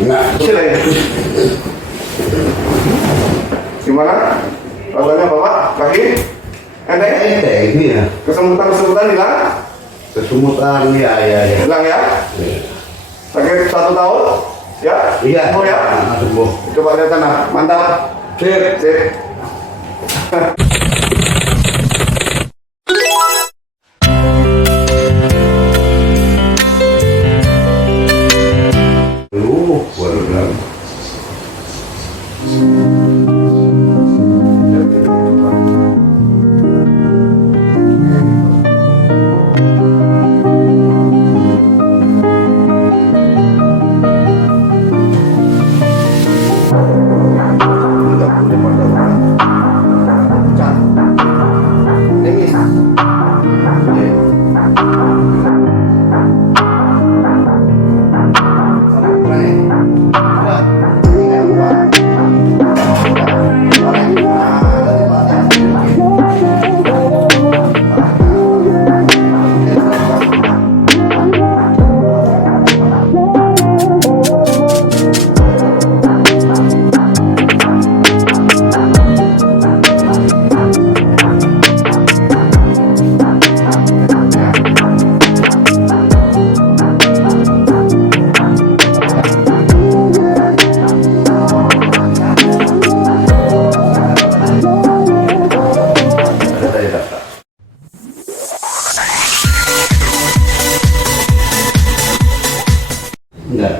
Enggak. Gimana? Rasanya Bapak? Kaki? Enteng? Iya. Kesemutan hilang? Kesumutan ya. Hilang ya? Sakit 1 tahun? Ya? Iya. Oh ya? Sembuh. Coba lihat sana. Mantap. Sip. Baru. Enggak.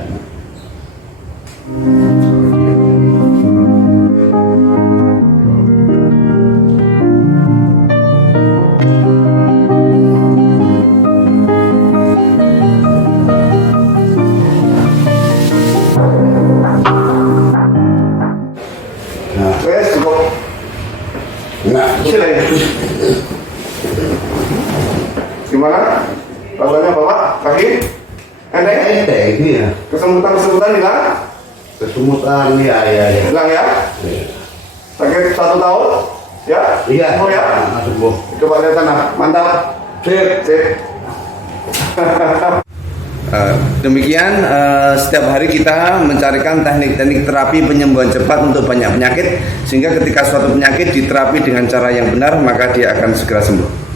Wes, cukup. Enggak. Gimana? Rasanya Bapak? Kaki? Enteng? Iya. Kesemutan hilang? Kesumutan ya. Hilang ya? Sakit 1 tahun? Ya? Iya. Oh ya? Sembuh. Coba lihat sana. Mantap. Sip. Demikian setiap hari kita mencarikan teknik-teknik terapi penyembuhan cepat untuk banyak penyakit, sehingga ketika suatu penyakit diterapi dengan cara yang benar maka dia akan segera sembuh.